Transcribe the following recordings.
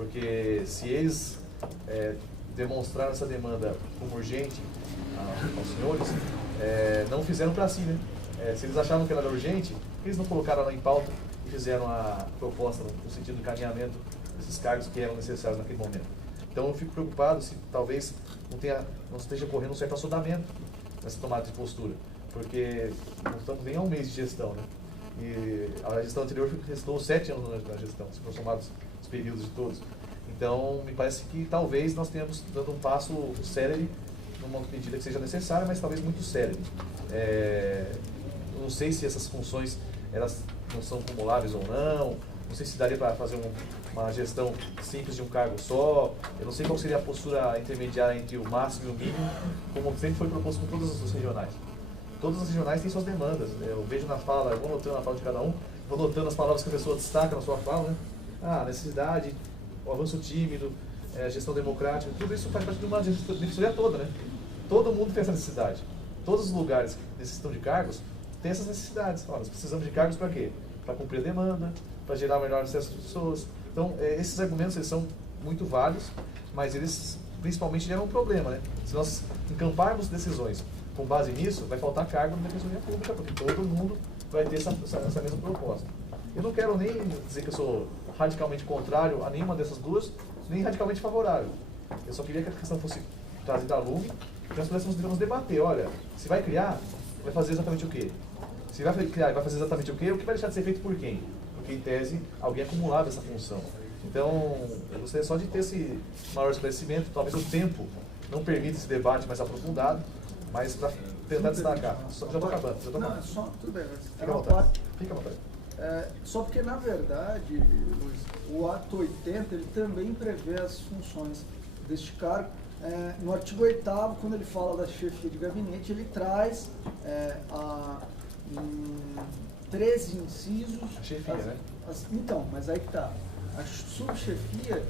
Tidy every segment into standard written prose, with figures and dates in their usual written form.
Porque se eles demonstraram essa demanda como urgente aos senhores, não fizeram para si, né? Se eles achavam que ela era urgente, eles não colocaram ela em pauta e fizeram a proposta no sentido de encaminhamento desses cargos que eram necessários naquele momento. Então eu fico preocupado se talvez não esteja ocorrendo um certo assodamento nessa tomada de postura, porque não estamos nem há um mês de gestão, né? E a gestão anterior restou 7 anos na gestão, se for somados os períodos de todos. Então me parece que talvez nós tenhamos dado um passo célere, numa medida que seja necessária, mas talvez muito célere. Eu não sei se essas funções elas não são cumuláveis ou não sei se daria para fazer uma gestão simples de um cargo só, eu não sei qual seria a postura intermediária entre o máximo e o mínimo, como sempre foi proposto com todas as regionais. Todas as regionais têm suas demandas, né? Eu vejo na fala, eu vou notando na fala de cada um, vou notando as palavras que a pessoa destaca na sua fala, né? Necessidade, o avanço tímido, gestão democrática, tudo isso faz parte de uma defensoria toda, né? Todo mundo tem essa necessidade. Todos os lugares que necessitam de cargos têm essas necessidades. Nós precisamos de cargos para quê? Para cumprir a demanda, para gerar melhor acesso às pessoas. Então, esses argumentos eles são muito válidos, mas eles principalmente geram um problema, né? Se nós encamparmos decisões com base nisso, vai faltar cargo na defensoria pública, porque todo mundo vai ter essa mesma proposta. Eu não quero nem dizer que eu sou radicalmente contrário a nenhuma dessas duas, nem radicalmente favorável. Eu só queria que a questão fosse trazida a lume, que nós pudéssemos debater. Olha, se vai criar, vai fazer exatamente o quê? Se vai criar e vai fazer exatamente o quê? O que vai deixar de ser feito por quem? Porque, em tese, alguém acumulava essa função. Então, eu gostaria só de ter esse maior esclarecimento. Talvez o tempo não permita esse debate mais aprofundado, mas para tentar destacar. Já estou acabando. Não, só, tudo bem. Fica à vontade. Fica à vontade. Só porque, na verdade, Luiz, o ato 80 ele também prevê as funções deste cargo. No artigo 8º, quando ele fala da chefia de gabinete, ele traz 13 incisos. A chefia, né? Então, mas aí que está. A subchefia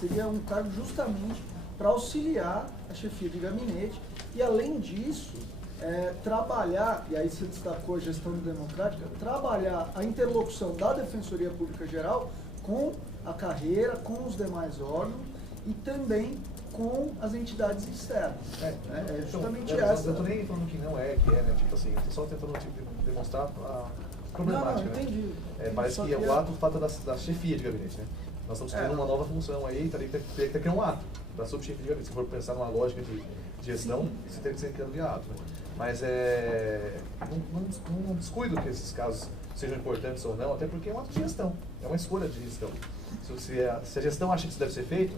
seria um cargo justamente para auxiliar a chefia de gabinete e, além disso, trabalhar, e aí você destacou a gestão democrática, trabalhar a interlocução da Defensoria Pública Geral com a carreira, com os demais órgãos e também com as entidades externas. Justamente essa. Eu estou nem falando que não né? Tipo assim, estou só tentando demonstrar a problemática. Não, entendi. Parece que o ato trata da chefia de gabinete, né? Nós estamos criando uma nova função aí, teria que criar um ato da subchefia de gabinete. Se for pensar numa lógica de gestão, você teria que ser criado via ato, né? Mas não descuido que esses casos sejam importantes ou não, até porque é um ato de gestão, é uma escolha de gestão. Se a gestão acha que isso deve ser feito,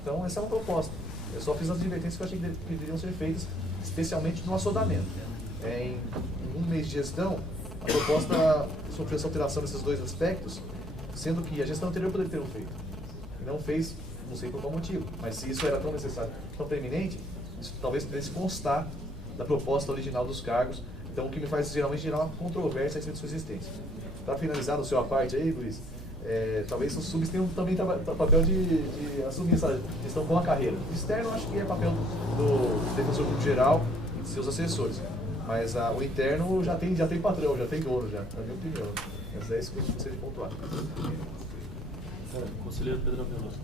então essa é uma proposta. Eu só fiz as advertências que eu achei que deveriam ser feitas, especialmente no assodamento. Em um mês de gestão, a proposta sofreu essa alteração nesses dois aspectos, sendo que a gestão anterior poderia ter feito. E não fez, não sei por qual motivo, mas se isso era tão necessário, tão preeminente, isso talvez pudesse constar da proposta original dos cargos, então o que me faz geralmente gerar uma controvérsia a respeito de sua existência. Para finalizar no seu parte aí, Luiz, talvez os subs tenham também papel de assumir essa gestão com a carreira. Externo, acho que é papel do defensor público geral e de seus assessores. Mas o interno já tem patrão, já tem dono, na minha opinião. Mas é isso que eu gostaria de pontuar. Conselheiro Pedro Veloso.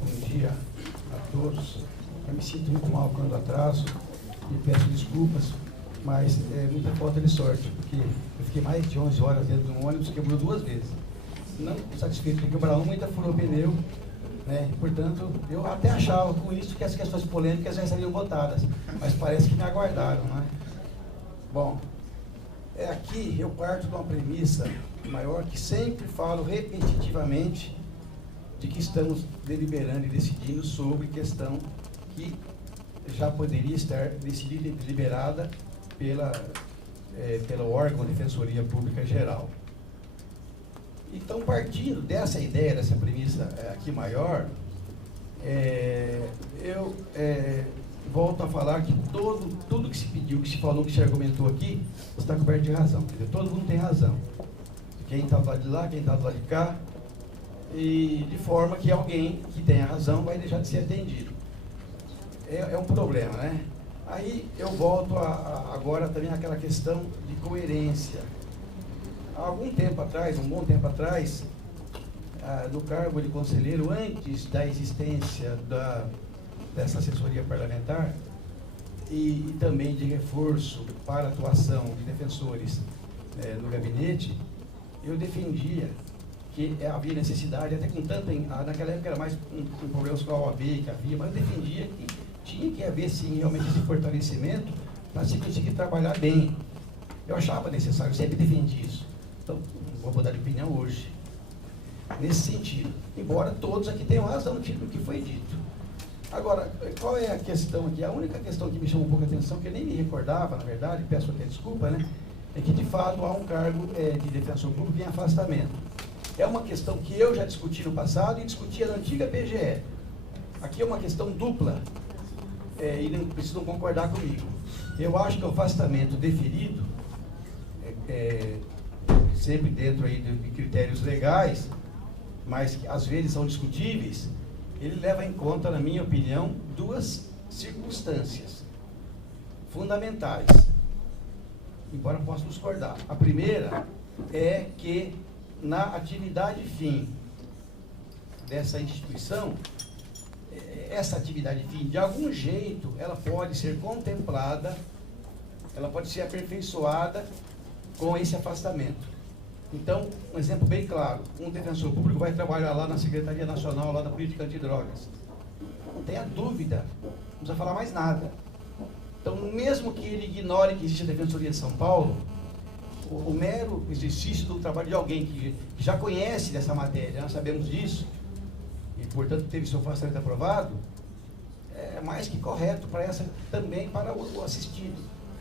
Bom dia a todos. Eu me sinto muito mal quando atraso e peço desculpas, mas é muita falta de sorte, porque eu fiquei mais de 11 horas dentro de um ônibus que quebrou 2 vezes. Não satisfeito de quebrar uma, ainda furou o pneu. Portanto, eu até achava com isso que as questões polêmicas já seriam votadas, mas parece que me aguardaram, não é? Bom, aqui eu parto de uma premissa maior que sempre falo repetitivamente de que estamos deliberando e decidindo sobre questão que já poderia estar decidida e deliberada pelo órgão de Defensoria Pública Geral. Então, partindo dessa ideia, dessa premissa aqui maior, eu volto a falar que tudo que se pediu, que se falou, que se argumentou aqui, está coberto de razão. Quer dizer, todo mundo tem razão. Quem está do lado de lá, quem está do lado de cá, e de forma que alguém que tenha razão vai deixar de ser atendido. É um problema, né? Aí eu volto agora também àquela questão de coerência. Há algum tempo atrás, um bom tempo atrás, no cargo de conselheiro, antes da existência dessa assessoria parlamentar e também de reforço para a atuação de defensores no gabinete, eu defendia que havia necessidade, até com tanto, naquela época era mais um problema com a OAB que havia, mas eu defendia que tinha que haver sim realmente esse fortalecimento para se conseguir trabalhar bem. Eu achava necessário, eu sempre defendi isso. Então, não vou mudar de opinião hoje. Nesse sentido, embora todos aqui tenham razão no que foi dito. Agora, qual é a questão aqui? A única questão que me chamou um pouco a atenção, que eu nem me recordava, na verdade, peço até desculpa, né? É que de fato há um cargo de defensor público em afastamento. É uma questão que eu já discuti no passado e discutia na antiga PGE. Aqui é uma questão dupla, e não precisam concordar comigo. Eu acho que o afastamento deferido, sempre dentro aí de critérios legais, mas que às vezes são discutíveis, ele leva em conta, na minha opinião, duas circunstâncias fundamentais, embora possa discordar. A primeira é que na atividade fim dessa instituição, essa atividade fim, de algum jeito, ela pode ser contemplada, ela pode ser aperfeiçoada com esse afastamento. Então, um exemplo bem claro, um defensor público vai trabalhar lá na Secretaria Nacional, lá da Política Antidrogas. Não tenha dúvida, não precisa falar mais nada. Então, mesmo que ele ignore que existe a Defensoria de São Paulo, o mero exercício do trabalho de alguém que já conhece dessa matéria, nós sabemos disso, e portanto teve seu afastamento aprovado, é mais que correto também para o assistido.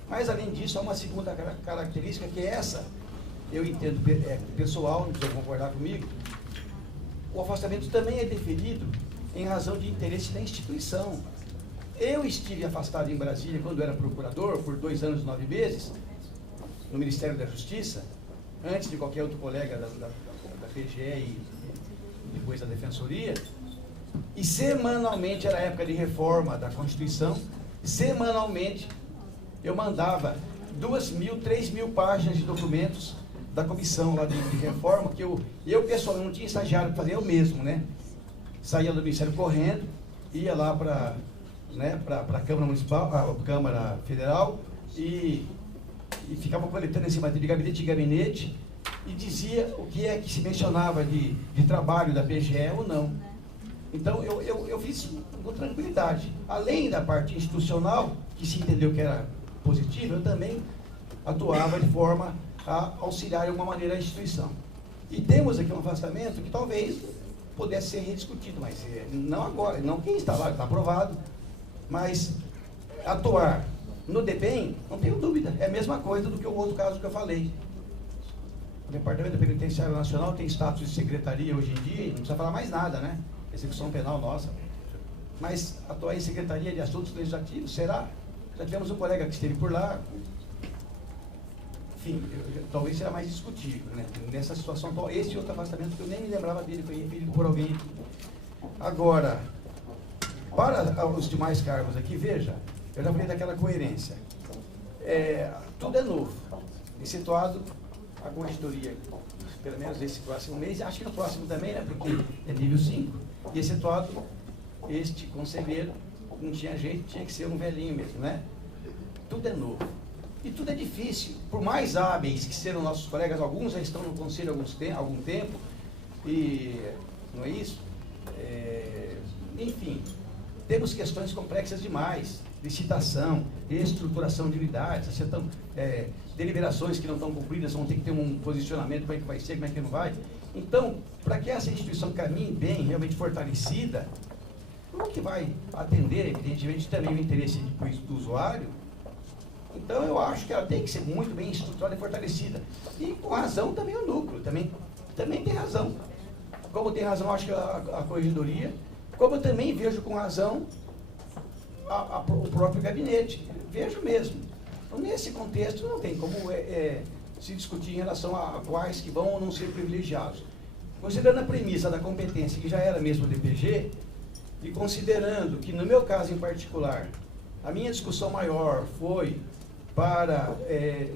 Mas além disso, há uma segunda característica, que é essa, eu entendo pessoal, não precisa concordar comigo, o afastamento também é deferido em razão de interesse da instituição. Eu estive afastado em Brasília quando era procurador, por 2 anos e 9 meses, no Ministério da Justiça, antes de qualquer outro colega da PGE e depois da Defensoria, e semanalmente, era a época de reforma da Constituição, semanalmente eu mandava 2.000, 3.000 páginas de documentos da comissão lá de reforma, que eu pessoalmente não tinha estagiário para fazer, eu mesmo, né? Saía do Ministério correndo, ia lá para a Câmara Municipal, a Câmara Federal, e ficava coletando esse material de gabinete em gabinete, e dizia o que é que se mencionava de trabalho da PGE ou não. Então, eu fiz com tranquilidade. Além da parte institucional, que se entendeu que era positiva, eu também atuava de forma a auxiliar de alguma maneira a instituição. E temos aqui um afastamento que talvez pudesse ser rediscutido, mas não agora, não quem está lá, está aprovado, mas atuar no DEPEN, não tenho dúvida, é a mesma coisa do que o outro caso que eu falei. O Departamento Penitenciário Nacional tem status de secretaria hoje em dia, não precisa falar mais nada, né? Execução penal nossa. Mas atuar em Secretaria de Assuntos Legislativos, será? Já tivemos um colega que esteve por lá. Enfim, talvez seja mais discutível, né? Nessa situação atual, esse outro afastamento que eu nem me lembrava dele, foi referido por alguém aqui. Agora, para os demais cargos aqui, veja, eu já falei daquela coerência. Tudo é novo, excetuado a corregedoria, pelo menos esse próximo mês, acho que no próximo também, né? Porque é nível 5, e excetuado este conselheiro, não tinha jeito, tinha que ser um velhinho mesmo, né? Tudo é novo. E tudo é difícil. Por mais hábeis que sejam nossos colegas, alguns já estão no conselho há algum tempo, e não é isso? Enfim, temos questões complexas demais, licitação, estruturação de unidades, deliberações que não estão cumpridas, vão ter que ter um posicionamento, como é que vai ser, como é que não vai. Então, para que essa instituição caminhe bem, realmente fortalecida, o que vai atender, evidentemente, também o interesse do usuário. Então, eu acho que ela tem que ser muito bem estruturada e fortalecida. E, com razão, também o núcleo, também tem razão. Como tem razão, acho que a corregedoria, como eu também vejo com razão o próprio gabinete. Vejo mesmo. Então, nesse contexto, não tem como se discutir em relação a quais que vão ou não ser privilegiados. Considerando a premissa da competência, que já era mesmo o DPG, e considerando que, no meu caso em particular, A minha discussão maior foi para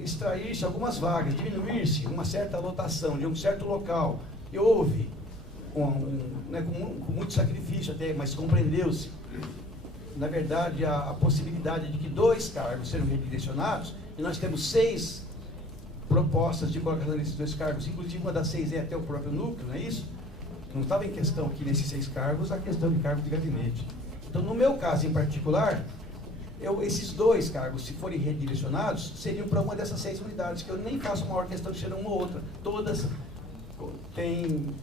extrair-se algumas vagas, diminuir-se uma certa lotação de um certo local. E houve, né, com muito sacrifício até, mas compreendeu-se, na verdade, a possibilidade de que 2 cargos sejam redirecionados, e nós temos 6 propostas de colocação desses 2 cargos, inclusive uma das 6 é até o próprio núcleo, não é isso? Não estava em questão aqui nesses 6 cargos a questão de cargo de gabinete. Então, no meu caso em particular, esses 2 cargos, se forem redirecionados, seriam para uma dessas 6 unidades, que eu nem faço maior questão de ser uma ou outra. Todas têm,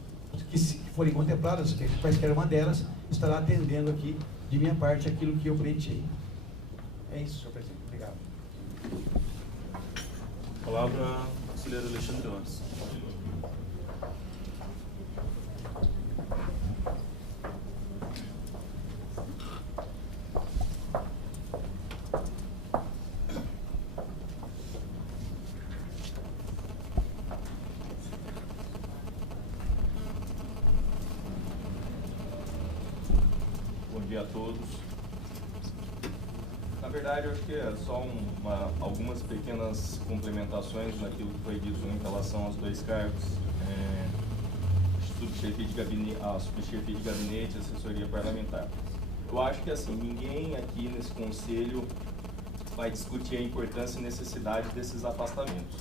que se forem contempladas, que quaisquer uma delas estará atendendo aqui, de minha parte, aquilo que eu pleiteei. É isso, senhor presidente. Obrigado. Palavra, conselheiro Alexandre Nunes. Bom dia a todos. Na verdade, eu acho que é só algumas pequenas complementações naquilo que foi dito em relação aos 2 cargos, subchefia de gabinete, a subchefia de gabinete e assessoria parlamentar. Eu acho que assim, ninguém aqui nesse conselho vai discutir a importância e necessidade desses afastamentos.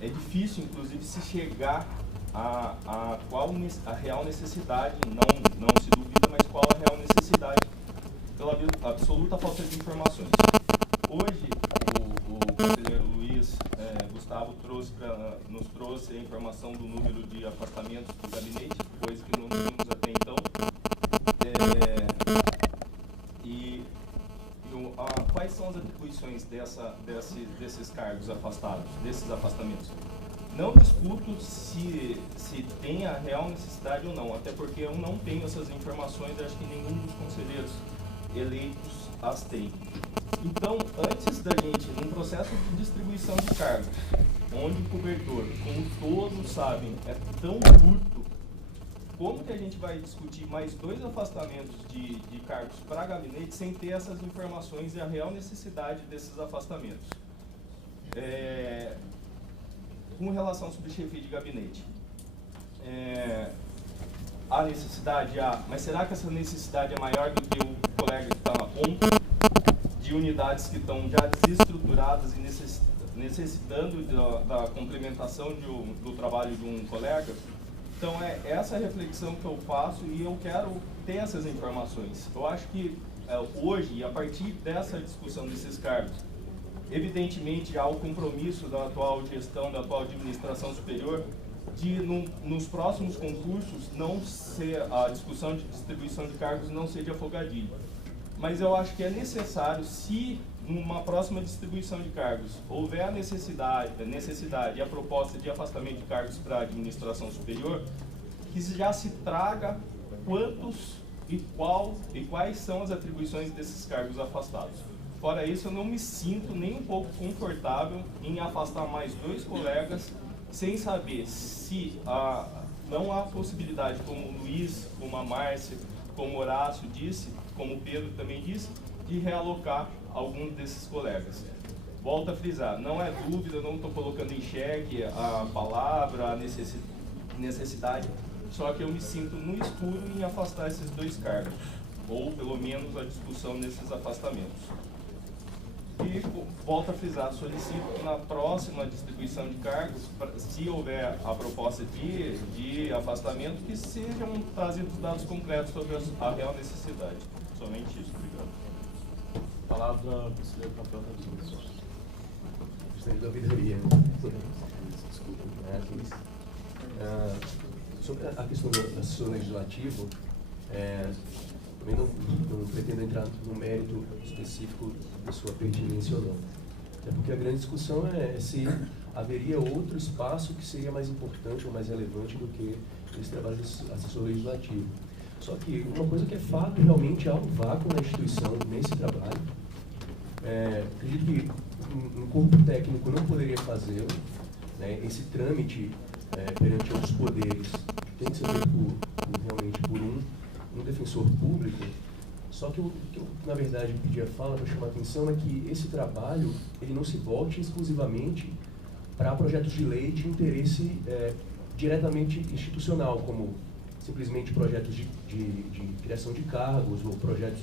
É difícil, inclusive, se chegar a qual a real necessidade, não se duvida, mas qual a real necessidade pela absoluta falta de informações. Hoje, o conselheiro Luiz Gustavo nos trouxe a informação do número de afastamentos do gabinete, coisa que não tínhamos até então. Quais são as atribuições desses cargos afastados, desses afastamentos? Não discuto se tem a real necessidade ou não, até porque eu não tenho essas informações e acho que nenhum dos conselheiros eleitos as tem. Então, antes da gente, num processo de distribuição de cargos, onde o cobertor, como todos sabem, é tão curto, como que a gente vai discutir mais 2 afastamentos de cargos para gabinete sem ter essas informações e a real necessidade desses afastamentos? Com relação à subchefia de gabinete, há necessidade, mas será que essa necessidade é maior do que o colega que está na ponta, de unidades que estão já desestruturadas e necessitando da complementação do trabalho de um colega? Então, essa reflexão que eu faço e eu quero ter essas informações. Eu acho que hoje, a partir dessa discussão desses cargos, evidentemente há o compromisso da atual gestão, da atual administração superior, de nos próximos concursos a discussão de distribuição de cargos não ser de afogadilho. Mas eu acho que é necessário, se numa próxima distribuição de cargos houver a necessidade e a proposta de afastamento de cargos para a administração superior, que já se traga quantos e quais são as atribuições desses cargos afastados. Fora isso, eu não me sinto nem um pouco confortável em afastar mais 2 colegas sem saber se não há possibilidade, como o Luiz, como a Márcia, como o Horácio disse, como o Pedro também disse, de realocar alguns desses colegas. Volto a frisar, não é dúvida, eu não estou colocando em xeque a palavra, a necessidade, só que eu me sinto no escuro em afastar esses 2 cargos, ou pelo menos a discussão nesses afastamentos. E volto a frisar, solicito que na próxima distribuição de cargos, se houver a proposta de afastamento, que sejam trazidos dados concretos sobre a real necessidade. Somente isso, obrigado. Palavra, conselheiro Rafael Cardoso. Gostaria de ouvidoria. Desculpa, Luiz. Sobre a questão do assessor legislativo, também não pretendo entrar no mérito específico da sua pertinência ou não. Até porque a grande discussão é se haveria outro espaço que seria mais importante ou mais relevante do que esse trabalho de assessor legislativo. Só que uma coisa que é fato, realmente há um vácuo na instituição nesse trabalho. Acredito que um corpo técnico não poderia fazê-lo, né? Esse trâmite perante outros poderes tem que ser feito realmente por um defensor público, Só que o que eu, na verdade, pedi a fala para chamar a atenção é que esse trabalho ele não se volte exclusivamente para projetos de lei de interesse diretamente institucional, como simplesmente projetos de criação de cargos ou projetos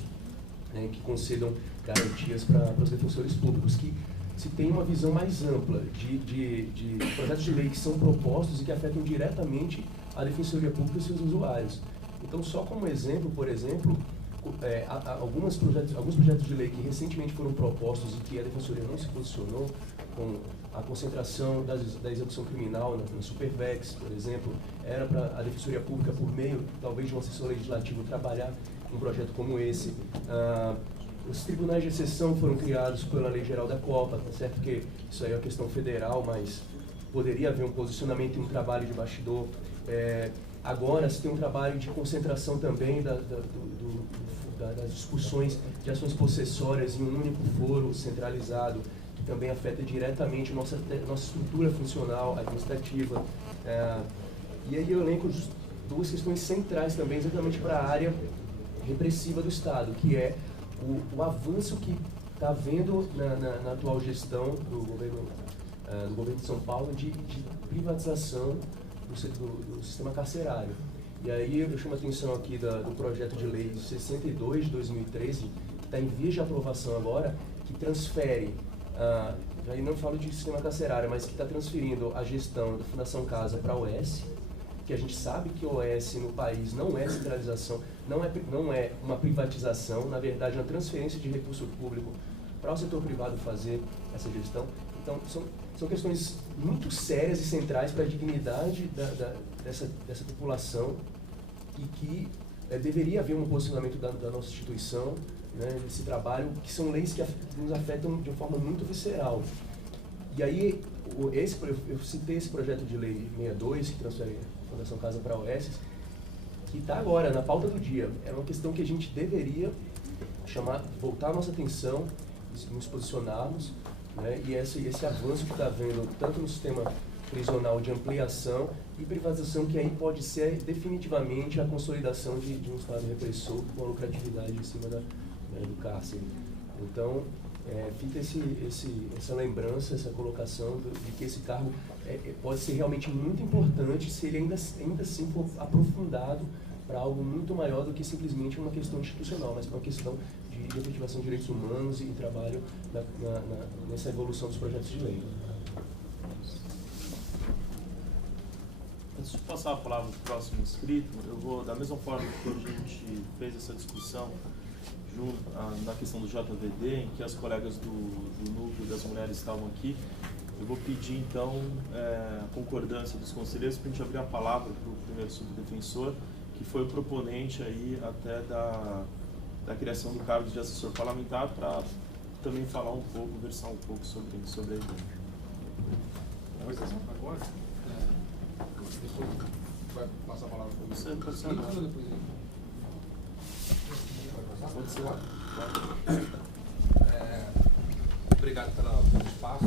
que concedam garantias para os defensores públicos, que se tem uma visão mais ampla de projetos de lei que são propostos e que afetam diretamente a defensoria pública e seus usuários. Então, só como exemplo, por exemplo, alguns projetos de lei que recentemente foram propostos e que a defensoria não se posicionou, com a concentração da execução criminal na Supervex, por exemplo, era para a defensoria pública, por meio, talvez, de um assessor legislativo, trabalhar um projeto como esse. Os tribunais de exceção foram criados pela Lei Geral da Copa, tá certo? Porque isso aí é uma questão federal, mas poderia haver um posicionamento e um trabalho de bastidor. Agora, se tem um trabalho de concentração também das discussões de ações possessórias em um único foro centralizado, que também afeta diretamente nossa estrutura funcional, administrativa. E aí eu elenco duas questões centrais também, exatamente para a área repressiva do Estado, que é o avanço que está havendo na atual gestão do governo de São Paulo de privatização do sistema carcerário. E aí eu chamo a atenção aqui do projeto de lei 62 de 2013, que está em vias de aprovação agora, que transfere, aí não falo de sistema carcerário, mas que está transferindo a gestão da Fundação Casa para a OS, que a gente sabe que a OS no país não é centralização, não é uma privatização, na verdade é uma transferência de recurso público para o setor privado fazer essa gestão. Então, são questões muito sérias e centrais para a dignidade dessa população e que deveria haver um posicionamento da nossa instituição, né, nesse trabalho, que são leis que nos afetam de uma forma muito visceral. E aí, eu citei esse projeto de lei 62, que transfere a Fundação Casa para a OS, que está agora na pauta do dia. É uma questão que a gente deveria voltar a nossa atenção, nos posicionarmos, né, e esse avanço que está havendo tanto no sistema prisional de ampliação e privatização, que aí pode ser definitivamente a consolidação de um Estado repressor com a lucratividade em cima do cárcere. Então, fica essa lembrança, essa colocação de que esse cargo pode ser realmente muito importante se ele ainda assim for aprofundado para algo muito maior do que simplesmente uma questão institucional, mas para uma questão de efetivação de direitos humanos e trabalho nessa evolução dos projetos de lei. Antes de passar a palavra para o próximo inscrito, eu vou, da mesma forma que a gente fez essa discussão na questão do JVD, em que as colegas do núcleo das mulheres estavam aqui, eu vou pedir então a concordância dos conselheiros para a gente abrir a palavra para o primeiro subdefensor, que foi o proponente aí até da criação do cargo de assessor parlamentar, para também falar um pouco, versar um pouco sobre a ideia. Agora? Depois vai passar a palavra para você. Pode ser agora. Pode ser agora. Obrigado pelo espaço.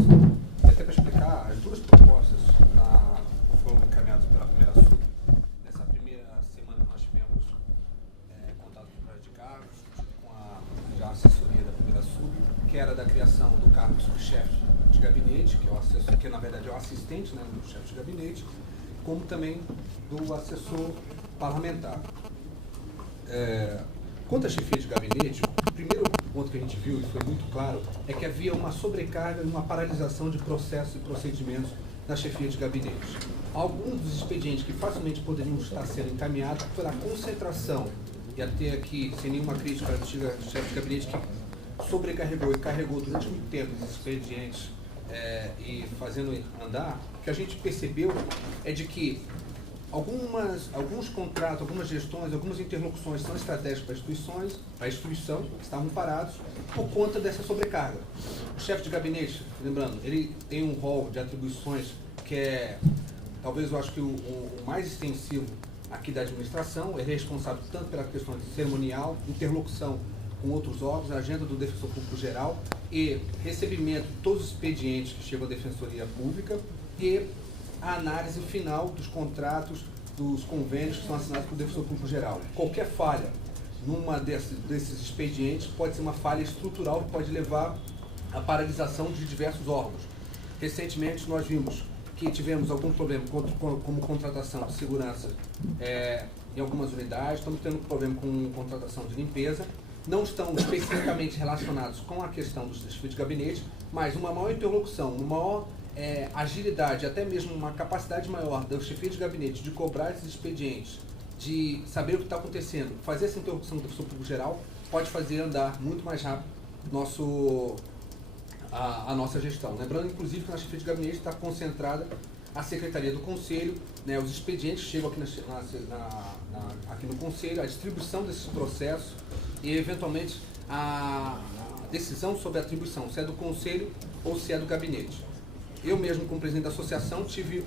E até para explicar, as duas propostas foram encaminhadas pela primeira sub. Nessa primeira semana que nós tivemos contato com o projeto de cargos, com a assessoria da primeira sub, que era da criação do cargo de subchefe de gabinete, que é o assessor, que na verdade é o assistente, né, do chefe de gabinete, como também do assessor parlamentar. Quanto à chefia de gabinete, o primeiro ponto que a gente viu, e foi muito claro, é que havia uma sobrecarga e uma paralisação de processos e procedimentos na chefia de gabinete. Alguns dos expedientes que facilmente poderiam estar sendo encaminhados pela concentração, e até aqui, sem nenhuma crítica ao antigo chefe de gabinete, que sobrecarregou e carregou durante muito tempo os expedientes e fazendo andar, o que a gente percebeu é de que alguns contratos, algumas gestões, algumas interlocuções são estratégicas para a instituição, que estavam parados por conta dessa sobrecarga. O chefe de gabinete, lembrando, ele tem um rol de atribuições que é, talvez eu acho que o mais extensivo aqui da administração. Ele é responsável tanto pela questão de cerimonial, interlocução com outros órgãos, a agenda do Defensor Público Geral e recebimento de todos os expedientes que chegam à Defensoria Pública e a análise final dos contratos, dos convênios que são assinados pelo Defensor Público Geral. Qualquer falha numa desses expedientes pode ser uma falha estrutural que pode levar à paralisação de diversos órgãos. Recentemente nós vimos que tivemos algum problema como contratação de segurança em algumas unidades, estamos tendo problema com contratação de limpeza, não estão especificamente relacionados com a questão dos chefias de gabinete, mas uma maior interlocução, uma maior agilidade, até mesmo uma capacidade maior da chefia de gabinete de cobrar esses expedientes, de saber o que está acontecendo, fazer essa interlocução do professor público geral, pode fazer andar muito mais rápido a nossa gestão. Lembrando, inclusive, que na chefia de gabinete está concentrada a Secretaria do Conselho, né, os expedientes chegam aqui, aqui no Conselho, a distribuição desses processos e, eventualmente, a decisão sobre a atribuição, se é do Conselho ou se é do Gabinete. Eu mesmo, como presidente da associação, tive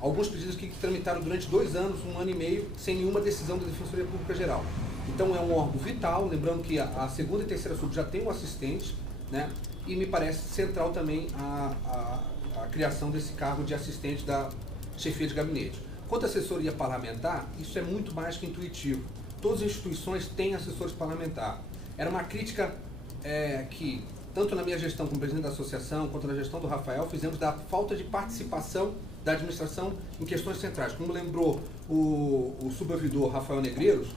alguns pedidos que tramitaram durante 2 anos, 1 ano e meio, sem nenhuma decisão da Defensoria Pública Geral. Então é um órgão vital, lembrando que a segunda e terceira sub já tem um assistente, né? E me parece central também a criação desse cargo de assistente da chefia de gabinete. Quanto à assessoria parlamentar, isso é muito mais que intuitivo. Todas as instituições têm assessores parlamentares. Era uma crítica que, tanto na minha gestão como presidente da associação, quanto na gestão do Rafael, fizemos da falta de participação da administração em questões centrais. Como lembrou o subouvidor Rafael Negreiros,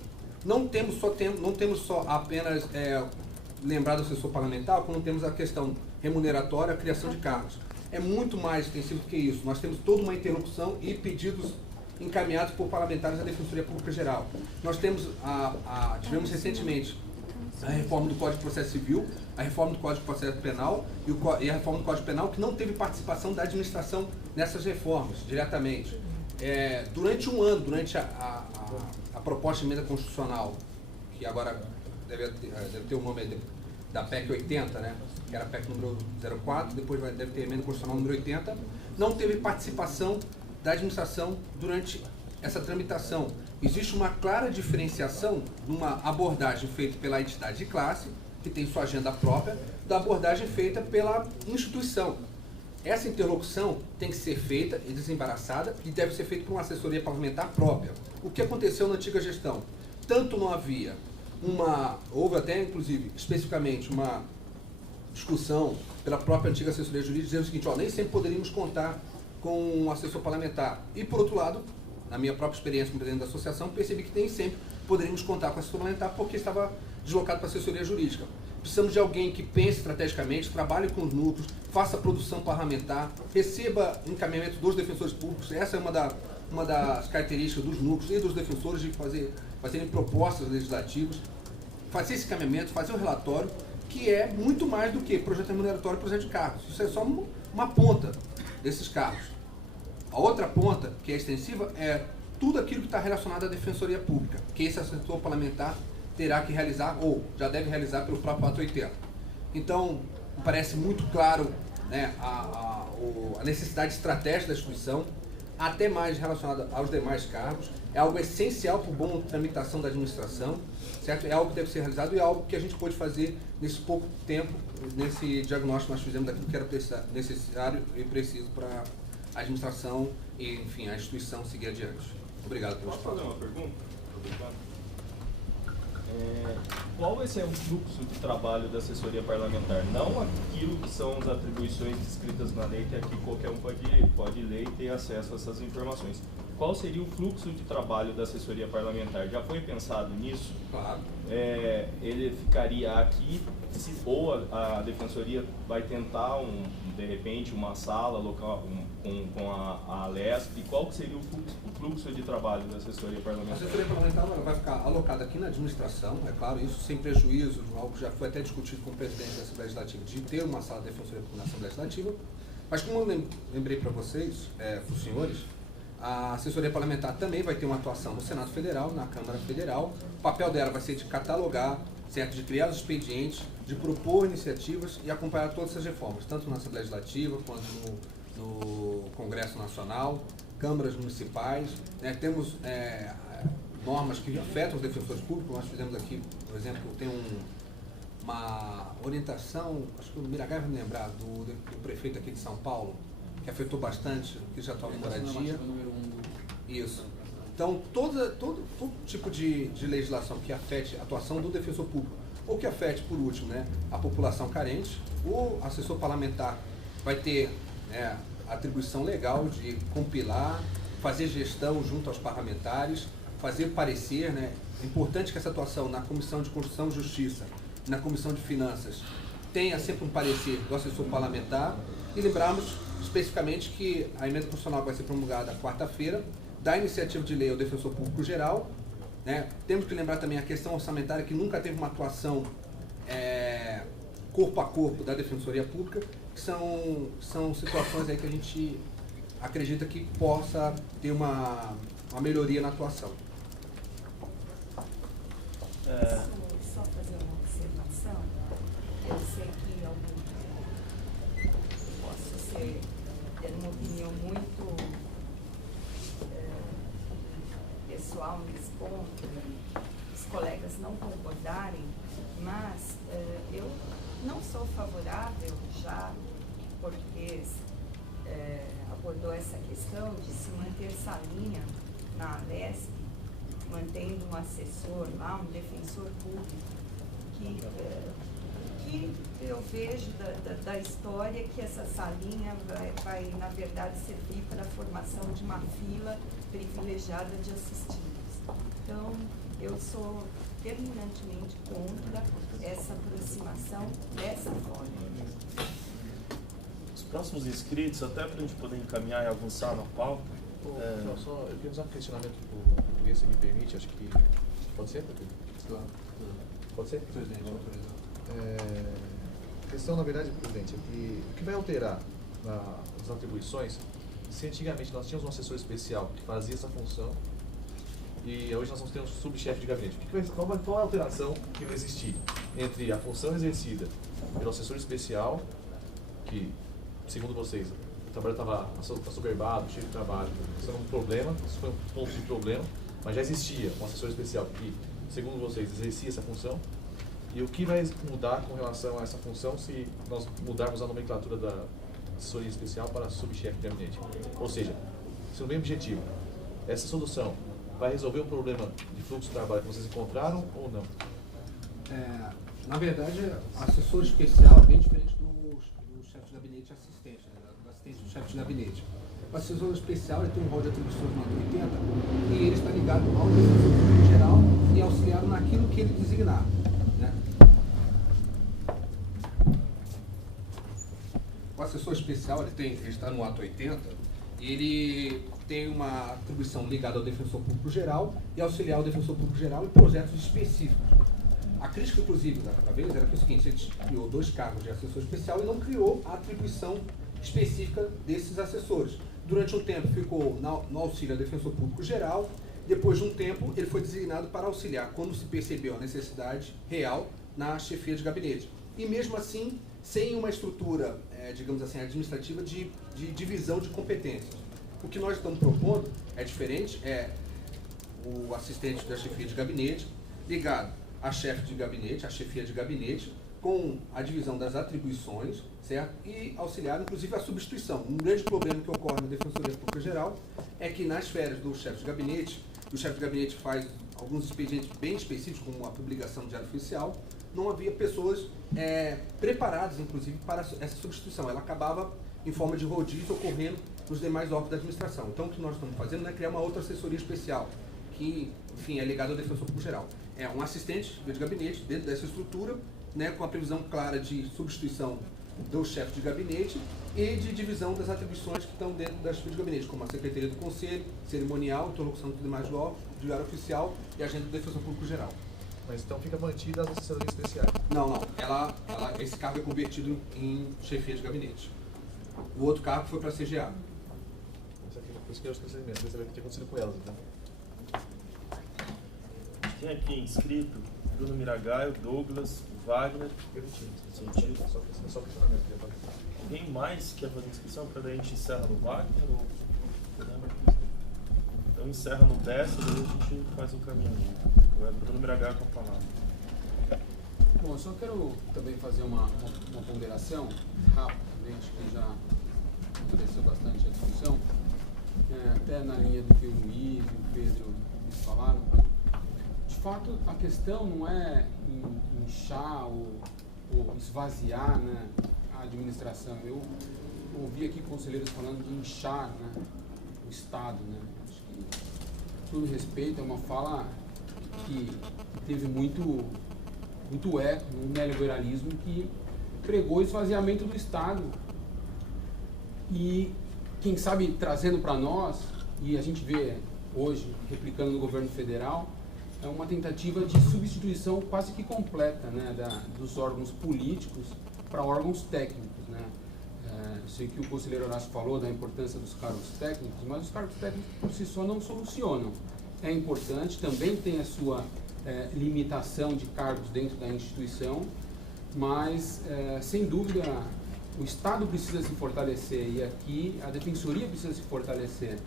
não temos só apenas lembrado do assessor parlamentar, como temos a questão remuneratória, a criação de cargos. É muito mais extensivo do que isso. Nós temos toda uma interlocução e pedidos encaminhados por parlamentares da Defensoria Pública Geral. Nós temos tivemos recentemente a reforma do Código de Processo Civil, a reforma do Código de Processo Penal e a reforma do Código Penal, que não teve participação da administração nessas reformas, diretamente. Durante um ano, durante a proposta de emenda constitucional, que agora deve ter o nome da PEC 80, né? Que era a PEC número 04, depois deve ter a emenda constitucional número 80, não teve participação da administração durante essa tramitação. Existe uma clara diferenciação numa abordagem feita pela entidade de classe, que tem sua agenda própria, da abordagem feita pela instituição. Essa interlocução tem que ser feita e desembaraçada e deve ser feita por uma assessoria parlamentar própria. O que aconteceu na antiga gestão? Tanto não havia houve até, inclusive, especificamente uma discussão pela própria antiga assessoria jurídica, dizendo o seguinte, nem sempre poderíamos contar com um assessor parlamentar. E, por outro lado, na minha própria experiência como presidente da associação, percebi que nem sempre poderíamos contar com assessor parlamentar porque estava deslocado para a assessoria jurídica. Precisamos de alguém que pense estrategicamente, trabalhe com os núcleos, faça produção parlamentar, receba encaminhamento dos defensores públicos. Essa é uma das características dos núcleos e dos defensores de fazerem propostas legislativas, fazer esse encaminhamento, fazer um relatório, que é muito mais do que projeto remuneratório e projeto de cargos. Isso é só uma ponta desses cargos. A outra ponta, que é extensiva, é tudo aquilo que está relacionado à defensoria pública, que esse assessor parlamentar terá que realizar, ou já deve realizar pelo próprio ato 80. Então, me parece muito claro, né, a necessidade estratégica da instituição, até mais relacionada aos demais cargos. É algo essencial para a boa tramitação da administração, certo? É algo que deve ser realizado e é algo que a gente pôde fazer nesse pouco tempo, nesse diagnóstico que nós fizemos daquilo que era necessário e preciso para a administração e, enfim, a instituição seguir adiante. Obrigado pelo espaço. Posso fazer uma pergunta? Qual vai ser o fluxo de trabalho da assessoria parlamentar? Não aquilo que são as atribuições descritas na lei, que aqui qualquer um pode ler e ter acesso a essas informações. Qual seria o fluxo de trabalho da assessoria parlamentar? Já foi pensado nisso? Claro. Ele ficaria aqui, ou a defensoria vai tentar, de repente, uma sala local com a Alesp? Qual seria o fluxo de trabalho da assessoria parlamentar? A assessoria parlamentar vai ficar alocada aqui na administração, é claro, isso sem prejuízo, algo que já foi até discutido com o presidente da Assembleia Legislativa, de ter uma sala de defensoria na Assembleia Legislativa. Mas como eu lembrei para vocês, para os senhores, a assessoria parlamentar também vai ter uma atuação no Senado Federal, na Câmara Federal. O papel dela vai ser de catalogar, certo? De criar os expedientes, de propor iniciativas e acompanhar todas essas reformas, tanto na Assembleia Legislativa quanto no Congresso Nacional, câmaras municipais, né? Temos normas que afetam os defensores públicos. Nós fizemos aqui, por exemplo, tem uma orientação, acho que o Miragai vai me lembrar, do prefeito aqui de São Paulo, que afetou bastante, que já está em moradia. Isso. Então, todo tipo de legislação que afete a atuação do defensor público, ou que afete, por último, né, a população carente, o assessor parlamentar vai ter, né, a atribuição legal de compilar, fazer gestão junto aos parlamentares, fazer parecer, né. É importante que essa atuação na Comissão de Constituição e Justiça, na Comissão de Finanças, tenha sempre um parecer do assessor parlamentar, e lembrarmos especificamente que a emenda constitucional vai ser promulgada quarta-feira, da iniciativa de lei ao Defensor Público Geral, né. Temos que lembrar também a questão orçamentária, que nunca teve uma atuação corpo a corpo da Defensoria Pública, que são situações aí que a gente acredita que possa ter uma melhoria na atuação. Só fazer uma observação. Eu sei que posso ter uma opinião muito pessoal nesse ponto, os colegas não concordarem, mas eu não sou favorável, já porque abordou essa questão de se manter essa linha na Alesp, mantendo um assessor lá, um defensor público, que eu vejo da história que essa salinha vai, na verdade, servir para a formação de uma fila privilegiada de assistidos. Então, eu sou terminantemente contra essa aproximação dessa forma. Os próximos inscritos, até para a gente poder encaminhar e avançar na pauta. Eu queria usar um questionamento para o português, se me permite, acho que. Pode ser, Pedro? Claro. Pode ser? Presidente, autorizado. A questão, na verdade, presidente, é que o que vai alterar nas atribuições, se antigamente nós tínhamos um assessor especial que fazia essa função, e hoje nós vamos ter um subchefe de gabinete. Qual a alteração que vai existir entre a função exercida pelo assessor especial, que, segundo vocês, o trabalho estava assoberbado, cheio de trabalho, isso era um problema, isso foi um ponto de problema, mas já existia um assessor especial que, segundo vocês, exercia essa função. E o que vai mudar com relação a essa função se nós mudarmos a nomenclatura da assessoria especial para subchefe de gabinete? Ou seja, se o mesmo objetivo, essa solução vai resolver o problema de fluxo de trabalho que vocês encontraram ou não? Na verdade, assessor especial é bem diferente do chefe de gabinete assistente, né, do assistente do chefe de gabinete. O assessor especial ele tem um rol de atribuições no ato 80 e ele está ligado ao defensor público geral e auxiliado naquilo que ele designar. Né? O assessor especial ele está no ato 80 e ele tem uma atribuição ligada ao defensor público geral e auxiliar o defensor público geral em projetos específicos. A crítica, inclusive, da vez era que o seguinte: ele criou 2 cargos de assessor especial e não criou a atribuição específica desses assessores. Durante um tempo ficou no auxílio ao defensor público geral, depois de um tempo ele foi designado para auxiliar, quando se percebeu a necessidade real, na chefia de gabinete. E mesmo assim, sem uma estrutura, digamos assim, administrativa de divisão de competências. O que nós estamos propondo é diferente, é o assistente da chefia de gabinete ligado à chefe de gabinete, à chefia de gabinete, com a divisão das atribuições, certo? E auxiliar, inclusive, a substituição. Um grande problema que ocorre na Defensoria Pública Geral é que nas férias do chefe de gabinete, o chefe de gabinete faz alguns expedientes bem específicos, como a publicação do Diário Oficial, não havia pessoas preparadas, inclusive, para essa substituição. Ela acabava em forma de rodízio ocorrendo nos demais órgãos da administração. Então, o que nós estamos fazendo é criar uma outra assessoria especial, que, enfim, é ligada ao Defensor Público Geral. É um assistente de gabinete dentro dessa estrutura, né, com a previsão clara de substituição do chefe de gabinete e de divisão das atribuições que estão dentro da chefia de gabinete, como a Secretaria do Conselho, cerimonial, interlocução com os demais órgãos, Diário Oficial e agenda do Defensor Público Geral. Mas então fica mantida as assessorias especiais? Não. Esse cargo é convertido em chefia de gabinete. O outro cargo foi para a CGA. Por isso que eu esqueci mesmo, queria saber o que tinha acontecido com elas, então. Tem aqui inscrito Bruno Miragaio, Douglas, Wagner. Sentido. Só questionamento. Alguém mais quer fazer inscrição para daí a gente encerra no Wagner? Então encerra no Bessa e daí a gente faz um caminhamento. Bruno Miragaio com a palavra. Bom, eu só quero também fazer uma ponderação rapidamente, que já endureceu bastante a discussão. até na linha do que o Luiz e o Pedro falaram. De fato, a questão não é inchar ou esvaziar, né, a administração. Eu ouvi aqui conselheiros falando de inchar, né, o Estado. Né. Acho que, com todo respeito, é uma fala que teve muito eco no neoliberalismo que pregou o esvaziamento do Estado. E, quem sabe, trazendo para nós, e a gente vê hoje, replicando no governo federal, é uma tentativa de substituição quase que completa, né, dos órgãos políticos para órgãos técnicos. Né. Eu sei que o conselheiro Horácio falou da importância dos cargos técnicos, mas os cargos técnicos por si só não solucionam. É importante, também tem a sua limitação de cargos dentro da instituição, mas, sem dúvida, o Estado precisa se fortalecer e aqui a Defensoria precisa se fortalecer.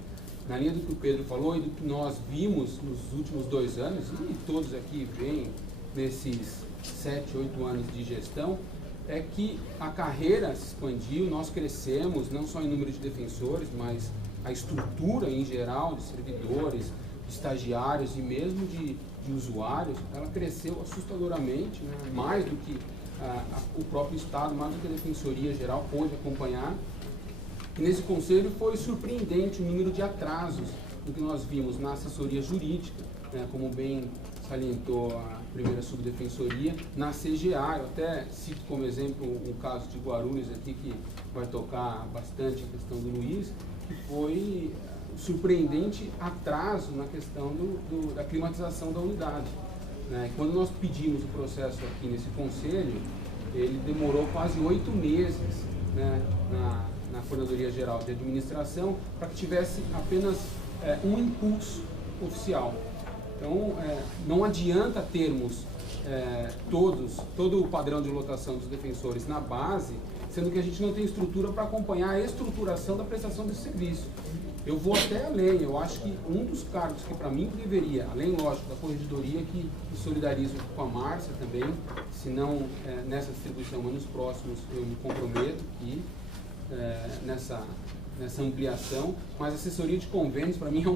Na linha do que o Pedro falou e do que nós vimos nos últimos 2 anos, e todos aqui veem nesses 7, 8 anos de gestão, é que a carreira se expandiu, nós crescemos, não só em número de defensores, mas a estrutura em geral de servidores, de estagiários e mesmo de usuários, ela cresceu assustadoramente, né? Mais do que o próprio Estado, mais do que a Defensoria Geral pôde acompanhar. E nesse conselho foi surpreendente o número de atrasos do que nós vimos na assessoria jurídica, né, como bem salientou a primeira subdefensoria, na CGA. Eu até cito como exemplo um caso de Guarulhos aqui que vai tocar bastante a questão do Luiz, que foi surpreendente atraso na questão da climatização da unidade. Né? Quando nós pedimos o processo aqui nesse conselho, ele demorou quase 8 meses, né, na Coordenadoria Geral de Administração, para que tivesse apenas um impulso oficial. Então, não adianta termos todo o padrão de lotação dos defensores na base, sendo que a gente não tem estrutura para acompanhar a estruturação da prestação desse serviço. Eu vou até além, eu acho que um dos cargos que para mim deveria, além, lógico, da corregedoria, que me solidarizo com a Márcia também, se não nessa distribuição, mas nos próximos eu me comprometo que nessa ampliação, mas a assessoria de convênios para mim é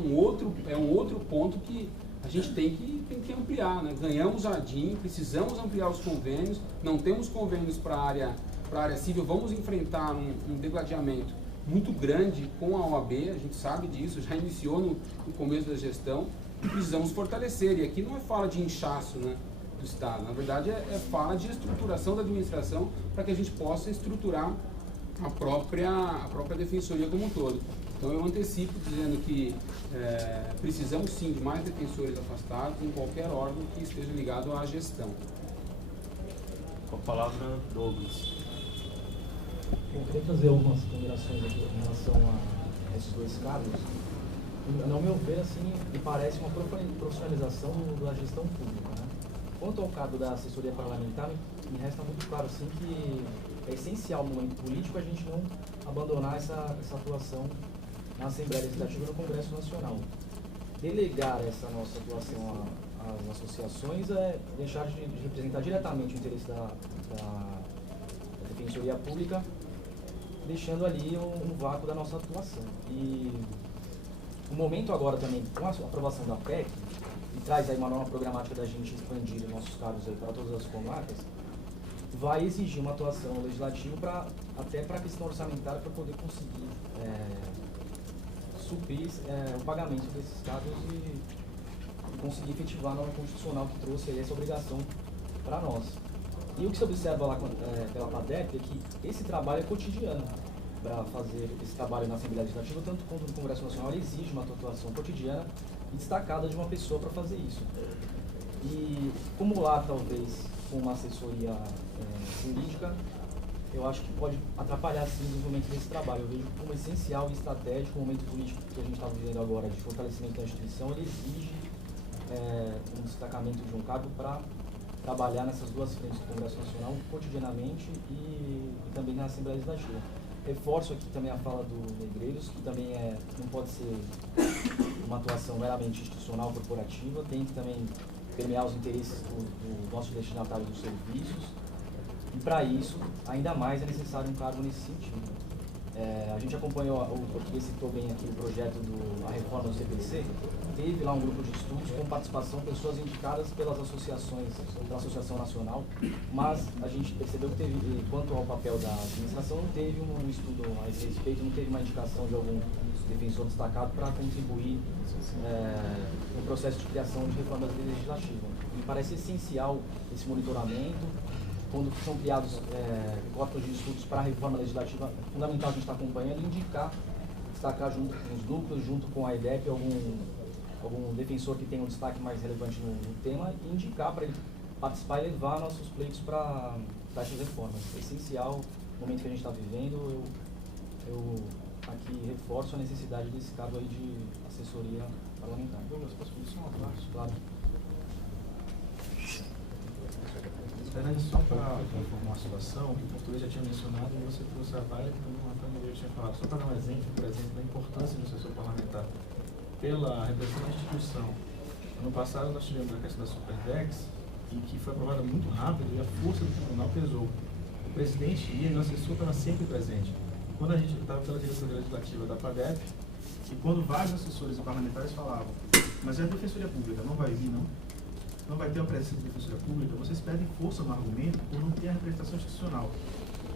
um outro ponto que a gente tem que ampliar. Né? Ganhamos a ADIM, precisamos ampliar os convênios, não temos convênios para a área civil, vamos enfrentar um degladiamento muito grande com a OAB, a gente sabe disso, já iniciou no começo da gestão, e precisamos fortalecer. E aqui não é fala de inchaço, né, do Estado, na verdade é fala de estruturação da administração para que a gente possa estruturar a própria defensoria como um todo. Então eu antecipo dizendo que precisamos sim de mais defensores afastados em qualquer órgão que esteja ligado à gestão. Com a palavra, Douglas. Eu queria fazer algumas ponderações aqui em relação a esses 2 cargos. Ao meu ver, assim, me parece uma profissionalização da gestão pública. Né? Quanto ao cargo da assessoria parlamentar, me resta muito claro assim, que é essencial no momento político a gente não abandonar essa atuação na Assembleia Legislativa e no Congresso Nacional. Delegar essa nossa atuação às associações é deixar de representar diretamente o interesse da Defensoria Pública, deixando ali um vácuo da nossa atuação. E o momento agora também, com a aprovação da PEC, e traz aí uma norma programática da gente expandir os nossos cargos aí para todas as comarcas, vai exigir uma atuação legislativa até para a questão orçamentária, para poder conseguir suprir o pagamento desses cargos e conseguir efetivar a norma constitucional que trouxe aí essa obrigação para nós. E o que se observa lá pela PADEP é que esse trabalho é cotidiano. Para fazer esse trabalho na Assembleia Legislativa, tanto quanto no Congresso Nacional, ele exige uma atuação cotidiana e destacada de uma pessoa para fazer isso. E como lá, talvez, com uma assessoria jurídica, eu acho que pode atrapalhar sim o desenvolvimento desse trabalho. Eu vejo como essencial e estratégico o momento político que a gente está vivendo agora, de fortalecimento da instituição, ele exige um destacamento de um cargo para trabalhar nessas 2 frentes do Congresso Nacional cotidianamente e também na Assembleia Legislativa. Reforço aqui também a fala do Negreiros, que também não pode ser uma atuação meramente institucional, corporativa, tem que também permear os interesses do nosso destinatário dos serviços, e para isso, ainda mais é necessário um cargo nesse sentido. A gente acompanhou, o português citou bem aqui o projeto da reforma do CPC, teve lá um grupo de estudos com participação de pessoas indicadas pelas associações, pela Associação Nacional, mas a gente percebeu que teve, quanto ao papel da administração, não teve um estudo a esse respeito, não teve uma indicação de algum defensor destacado para contribuir no processo de criação de reformas legislativas. Me parece essencial esse monitoramento. Quando são criados corpos de estudos para a reforma legislativa, é fundamental a gente estar acompanhando e destacar junto com os núcleos, junto com a IDEP, algum defensor que tenha um destaque mais relevante no tema, e indicar para ele participar e levar nossos pleitos para essas reformas. É essencial no momento que a gente está vivendo. Eu aqui reforço a necessidade desse cargo aí de assessoria parlamentar. Douglas, posso pedir só uma parte? Claro. Só para informar a situação, o português já tinha mencionado e você trouxe a vaga que o Antônio tinha falado. Só para dar um exemplo, por exemplo, da importância do assessor parlamentar pela representação da instituição. Ano passado nós tivemos a questão da Superdex, e que foi aprovada muito rápido e a força do tribunal pesou. O presidente ia e o assessor estava sempre presente. Quando a gente estava pela direção legislativa da PADEP, e quando vários assessores e parlamentares falavam, mas a Defensoria Pública não vai vir, não vai ter a presença da Defensoria Pública, vocês perdem força no argumento por não ter a representação institucional.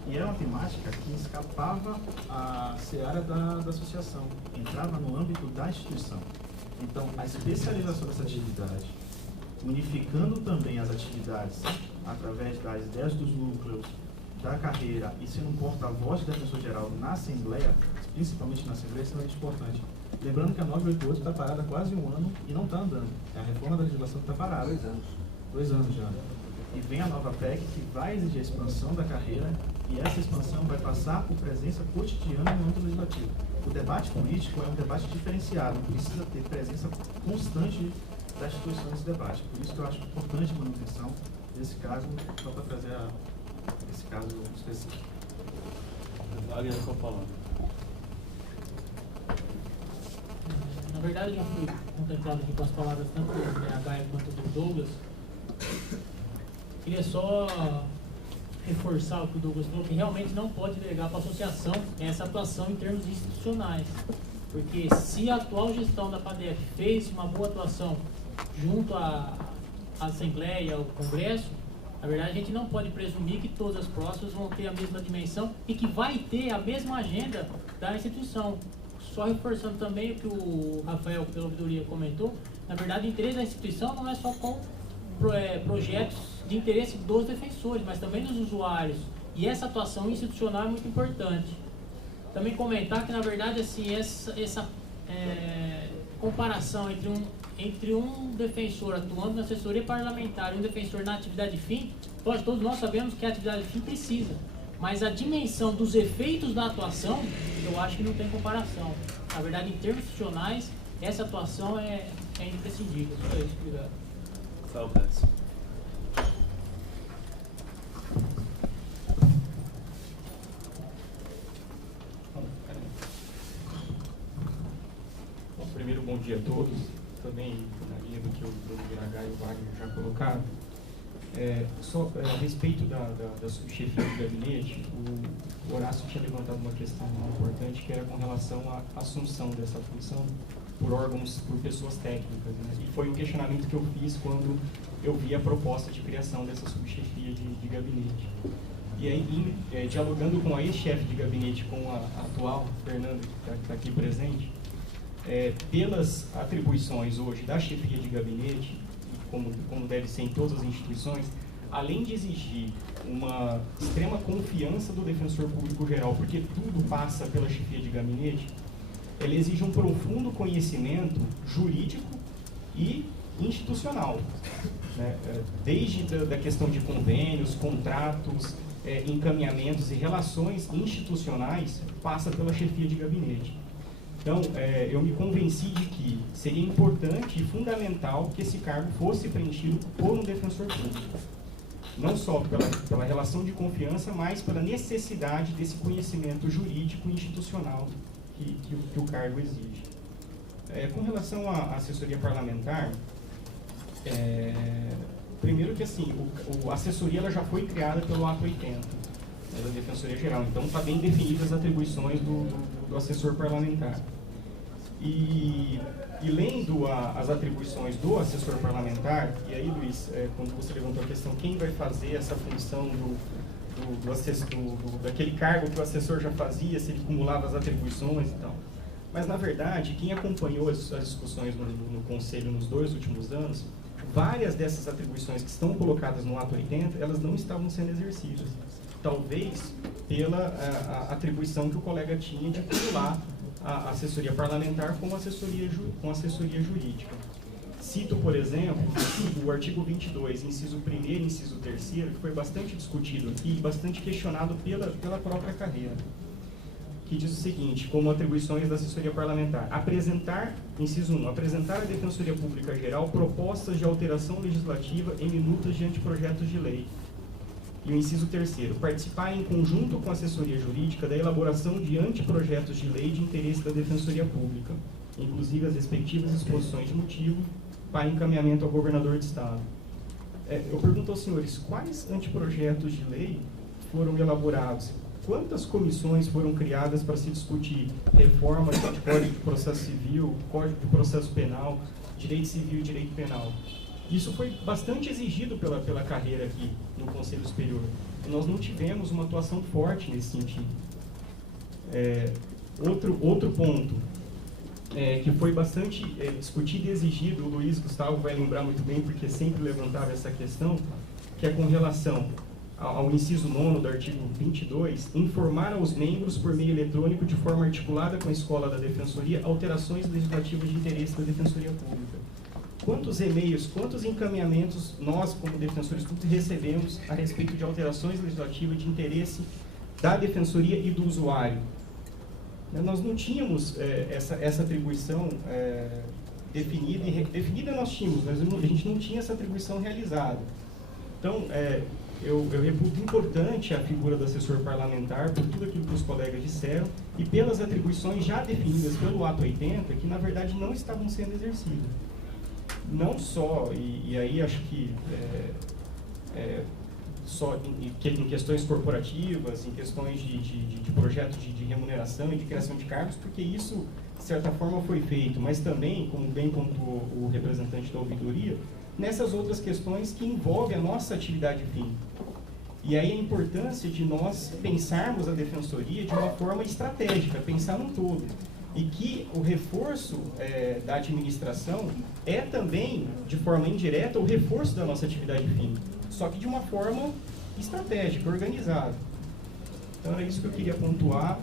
E era uma temática que escapava à seara da associação, entrava no âmbito da instituição. Então, a especialização dessa atividade, unificando também as atividades através das ideias dos núcleos, da carreira e sendo um porta-voz da defensor-geral na Assembleia, principalmente na Assembleia, é extremamente importante. Lembrando que a 988 está parada há quase um ano e não está andando. É a reforma da legislação que está parada. 2 anos. 2 anos já. E vem a nova PEC que vai exigir a expansão da carreira, e essa expansão vai passar por presença cotidiana no âmbito legislativo. O debate político é um debate diferenciado, precisa ter presença constante das instituições nesse debate. Por isso que eu acho importante a manutenção desse caso, só para trazer esse caso específico. Alguém está falando? Na verdade, já fui contemplado aqui com as palavras tanto do BH quanto do Douglas. Queria só reforçar o que o Douglas falou, que realmente não pode delegar para a associação essa atuação em termos institucionais. Porque se a atual gestão da PADEP fez uma boa atuação junto à Assembleia, ao Congresso, na verdade a gente não pode presumir que todas as próximas vão ter a mesma dimensão e que vai ter a mesma agenda da instituição. Só reforçando também o que o Rafael, pela ouvidoria, comentou, na verdade o interesse da instituição não é só com projetos de interesse dos defensores, mas também dos usuários. E essa atuação institucional é muito importante. Também comentar que, na verdade, assim, essa comparação entre um defensor atuando na assessoria parlamentar e um defensor na atividade fim, todos nós sabemos que a atividade fim precisa, mas a dimensão dos efeitos da atuação, eu acho que não tem comparação. Na verdade, em termos institucionais, essa atuação é imprescindível. Só isso, obrigado. Rafael Pérez. Bom, primeiro, bom dia a todos. Também na linha do que o BH e o Wagner já colocaram. Só a respeito da subchefia do gabinete, o Horácio tinha levantado uma questão importante, que era com relação à assunção dessa função por órgãos, por pessoas técnicas, né? E foi o questionamento que eu fiz quando eu vi a proposta de criação dessa subchefia de gabinete. E aí, dialogando com a ex-chefe de gabinete, com a atual, Fernanda, que está aqui presente, pelas atribuições hoje da chefia de gabinete, como deve ser em todas as instituições, além de exigir uma extrema confiança do defensor público geral, porque tudo passa pela chefia de gabinete, ele exige um profundo conhecimento jurídico e institucional, né? Desde da questão de convênios, contratos, encaminhamentos e relações institucionais, passa pela chefia de gabinete. Então, eu me convenci de que seria importante e fundamental que esse cargo fosse preenchido por um defensor público. Não só pela relação de confiança, mas pela necessidade desse conhecimento jurídico e institucional que o cargo exige. Com relação à assessoria parlamentar, primeiro que assim, a assessoria ela já foi criada pelo Ato 80. da Defensoria Geral. Então, está bem definidas as atribuições do assessor parlamentar. E lendo as atribuições do assessor parlamentar, e aí, Luiz, quando você levantou a questão, quem vai fazer essa função daquele cargo que o assessor já fazia, se ele acumulava as atribuições e tal. Mas, na verdade, quem acompanhou as discussões no Conselho nos 2 últimos anos, várias dessas atribuições que estão colocadas no ato 80, elas não estavam sendo exercidas. Talvez pela atribuição que o colega tinha de acumular a assessoria parlamentar com assessoria jurídica. Cito, por exemplo, o artigo 22, inciso 1º e inciso 3º, que foi bastante discutido aqui e bastante questionado pela própria carreira, que diz o seguinte, como atribuições da assessoria parlamentar: inciso 1, apresentar à Defensoria Pública Geral propostas de alteração legislativa em minutas de anteprojetos de lei. E o inciso 3º, participar em conjunto com a assessoria jurídica da elaboração de anteprojetos de lei de interesse da Defensoria Pública, inclusive as respectivas exposições de motivo para encaminhamento ao governador de Estado. Eu pergunto aos senhores, quais anteprojetos de lei foram elaborados? Quantas comissões foram criadas para se discutir reformas de Código de Processo Civil, Código de Processo Penal, Direito Civil e Direito Penal? Isso foi bastante exigido pela carreira aqui no Conselho Superior. E nós não tivemos uma atuação forte nesse sentido. Outro ponto que foi bastante discutido e exigido, o Luiz Gustavo vai lembrar muito bem, porque sempre levantava essa questão, que é com relação ao inciso 9 do artigo 22, informar aos membros por meio eletrônico de forma articulada com a Escola da Defensoria alterações legislativas de interesse da Defensoria Pública. Quantos e-mails, quantos encaminhamentos nós, como defensores públicos, recebemos a respeito de alterações legislativas de interesse da Defensoria e do usuário? Nós não tínhamos essa atribuição definida nós tínhamos, mas a gente não tinha essa atribuição realizada. Então, eu reputo importante a figura do assessor parlamentar por tudo aquilo que os colegas disseram e pelas atribuições já definidas pelo ato 80, que na verdade não estavam sendo exercidas. Não só, e aí acho que só em questões corporativas, em questões de projetos de remuneração e de criação de cargos, porque isso, de certa forma, foi feito, mas também, como bem pontuou o representante da ouvidoria, nessas outras questões que envolvem a nossa atividade fim. E aí a importância de nós pensarmos a defensoria de uma forma estratégica, pensar num todo. E que o reforço da administração é também, de forma indireta, o reforço da nossa atividade fim, só que de uma forma estratégica, organizada. Então era isso que eu queria pontuar,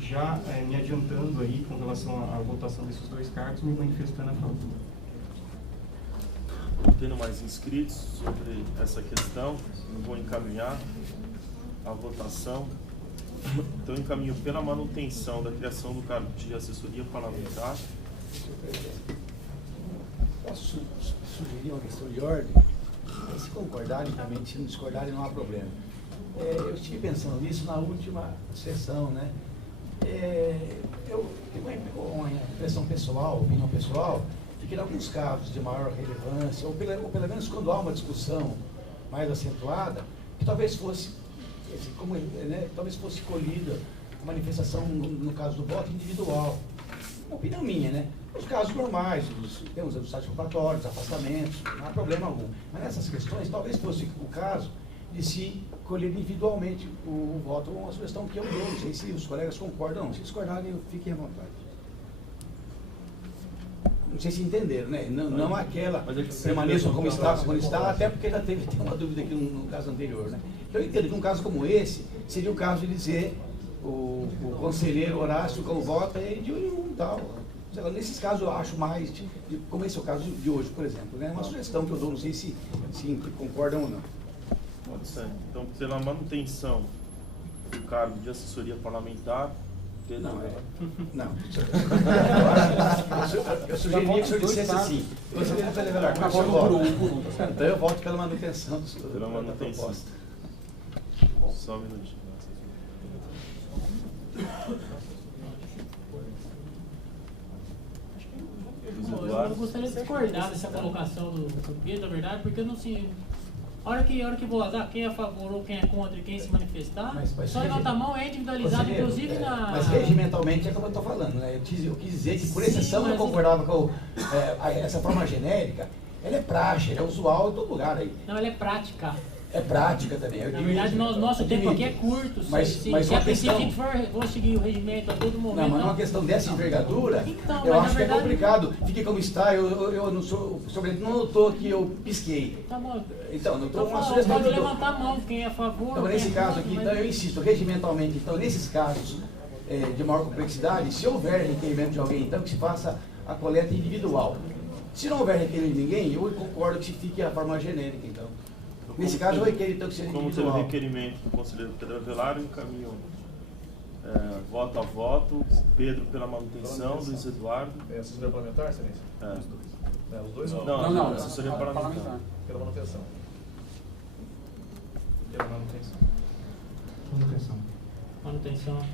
já me adiantando aí com relação à votação desses 2 cargos, me manifestando a favor. Tendo mais inscritos sobre essa questão, eu vou encaminhar a votação. Então, encaminho pela manutenção da criação do cargo de assessoria parlamentar. Posso sugerir uma questão de ordem? Se concordarem também, se não discordarem, não há problema. Eu estive pensando nisso na última sessão, né? Eu tenho uma impressão pessoal, opinião pessoal, de que em alguns casos de maior relevância, ou pelo menos quando há uma discussão mais acentuada, que talvez fosse talvez fosse escolhida a manifestação, no caso do voto, individual. Uma opinião minha, né? Nos casos normais, temos os estados culpatórios, afastamentos, não há problema algum. Mas nessas questões, talvez fosse o caso de se colher individualmente o voto, uma sugestão que eu dou. Não sei se os colegas concordam ou não. Se discordarem, fiquem à vontade. Não sei se entenderam, né? Não aquela permaneça como está, até porque já teve uma dúvida aqui no caso anterior, né? Então eu entendo que um caso como esse, seria o caso de dizer o conselheiro Horácio como vota é de um tal. Nesses casos eu acho mais, como esse é o caso de hoje, por exemplo, né? Uma sugestão que eu dou, não sei se concordam ou não. Pode ser. Então, pela manutenção do cargo de assessoria parlamentar, Não. Eu sugeria que o senhor dissesse assim. Então eu voto pela manutenção pela manutenção. Proposta. Só um minutinho. Eu gostaria de discordar dessa colocação do Pedro, na verdade, porque A hora que votar, quem é a favor ou quem é contra e quem se manifestar, Mas só levantar a mão é individualizado, inclusive na... Mas regimentalmente é como eu estou falando, né? Eu quis dizer que por exceção Sim, eu concordava com essa forma genérica, ela é praxe, ela é usual em todo lugar aí. Não, ela é prática. É prática também. Na verdade, nosso tempo aqui é curto. Mas se uma a princípio questão... for seguir o regimento a todo momento... Não, mas uma questão dessa envergadura, então, eu acho que verdade, é complicado. Fique como está, eu não sou... Não notou que eu pisquei. Tá bom. Então, não estou uma Pode sugestão de... levantar a mão, quem é a favor... Então, nesse caso aqui, então, eu insisto, regimentalmente, então, nesses casos de maior complexidade, se houver requerimento de alguém, então, que se faça a coleta individual. Se não houver requerimento de ninguém, eu concordo que se fique a forma genérica, então. Nesse caso, eu requeiro, então, que seja individual. Como teve requerimento do conselheiro Pedro Avelar, eu encaminho voto a voto, Pedro pela manutenção, Luiz Eduardo... É assessoria parlamentar, excelência? Os dois? Não, assessoria parlamentar. Pela manutenção. Pela manutenção. Manutenção.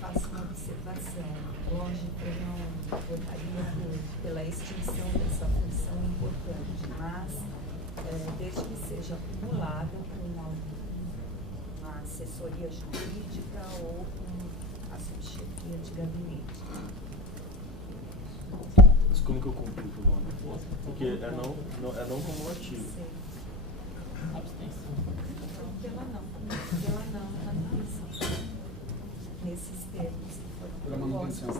Faço uma observação. Lógico que eu não votaria pela extinção dessa função importante, mas desde que seja acumulada com uma assessoria jurídica ou com a subchefia de gabinete. Mas como que eu complico o nome? Porque é não cumulativo. Abstenção. Pela não, manutenção. Nesses termos que foram Pela manutenção.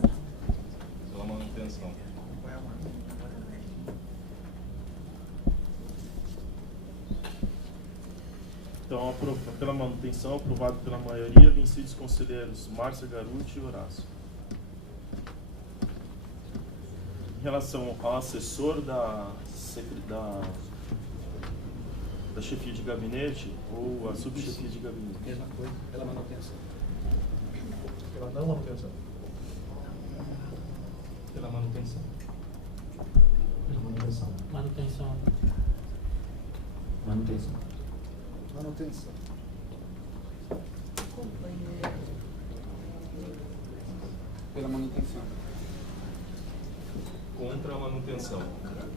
Pela manutenção. Então, pela manutenção, aprovado pela maioria, vencidos conselheiros Márcia Garuti e Horácio. Em relação ao assessor da chefia de gabinete ou a subchefia de gabinete? Mesma coisa, pela manutenção. Pela não manutenção. Pela manutenção. Pela manutenção. Manutenção. Manutenção. Manutenção. Pela manutenção. Contra a manutenção.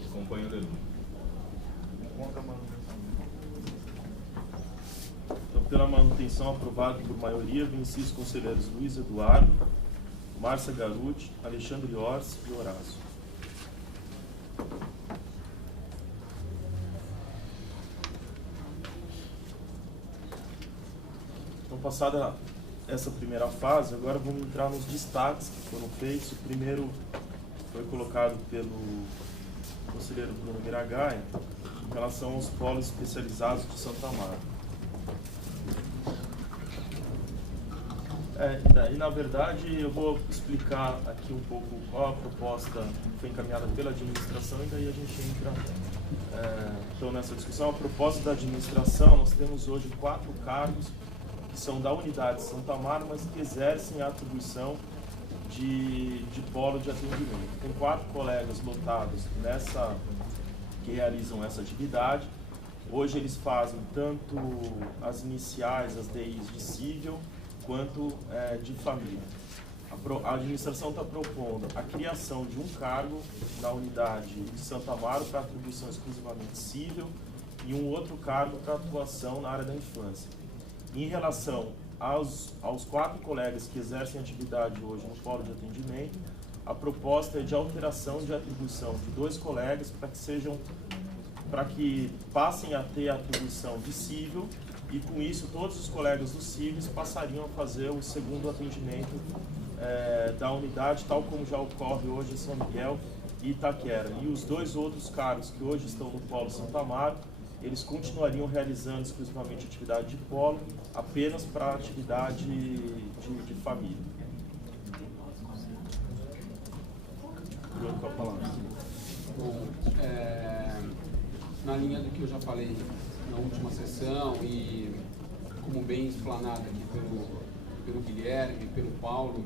Acompanho o Lelu. Contra a manutenção. Então, pela manutenção, aprovado por maioria, vencidos os conselheiros Luiz Eduardo, Márcia Garuti, Alexandre Orsi e Horácio. Então, passada essa primeira fase, agora vamos entrar nos destaques que foram feitos. O primeiro foi colocado pelo conselheiro Bruno Miragaia em relação aos polos especializados de Santo Amaro. E na verdade eu vou explicar aqui um pouco qual a proposta que foi encaminhada pela administração e daí a gente entra então nessa discussão. A proposta da administração, nós temos hoje 4 cargos que são da unidade de Santo Amaro, mas que exercem a atribuição de polo de atendimento. Tem 4 colegas lotados que realizam essa atividade. Hoje eles fazem tanto as iniciais, as DIs de civil, quanto de família. A administração está propondo a criação de um cargo na unidade de Santo Amaro para atribuição exclusivamente civil e um outro cargo para atuação na área da infância. Em relação aos 4 colegas que exercem atividade hoje no polo de atendimento, a proposta é de alteração de atribuição de 2 colegas para que passem a ter a atribuição de civil e com isso todos os colegas dos cíveis passariam a fazer o segundo atendimento da unidade, tal como já ocorre hoje em São Miguel e Itaquera. E os 2 outros cargos que hoje estão no polo Santo Amaro, eles continuariam realizando exclusivamente atividade de polo, apenas para atividade de família. Bruno, com a palavra. Bom, na linha do que eu já falei na última sessão e como bem explanado aqui pelo Guilherme, pelo Paulo,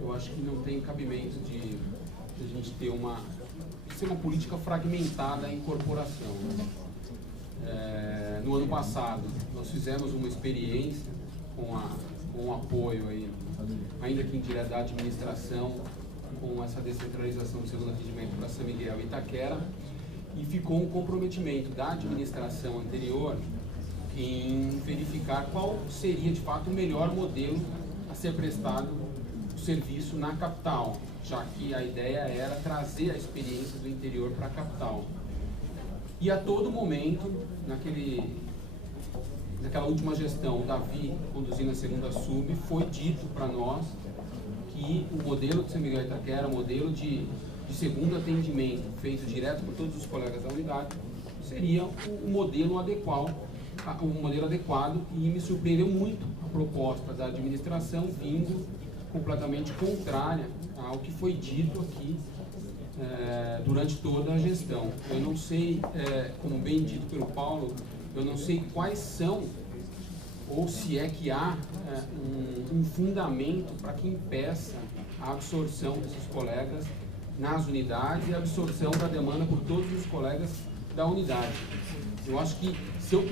eu acho que não tem cabimento de a gente ter uma política fragmentada em corporação. No ano passado, nós fizemos uma experiência com o apoio, aí, ainda que indireto da administração, com essa descentralização do segundo atendimento para São Miguel e Itaquera, e ficou um comprometimento da administração anterior em verificar qual seria de fato o melhor modelo a ser prestado o serviço na capital, já que a ideia era trazer a experiência do interior para a capital. E a todo momento, naquela última gestão, o Davi conduzindo a segunda sub, foi dito para nós que o modelo de São Miguel Itaquera, o modelo de segundo atendimento feito direto por todos os colegas da unidade, seria o modelo adequado, e me surpreendeu muito a proposta da administração vindo completamente contrária ao que foi dito aqui durante toda a gestão. Eu não sei, como bem dito pelo Paulo, eu não sei quais são, ou se é que há um fundamento para que impeça a absorção desses colegas nas unidades e a absorção da demanda por todos os colegas da unidade. Eu acho que se eu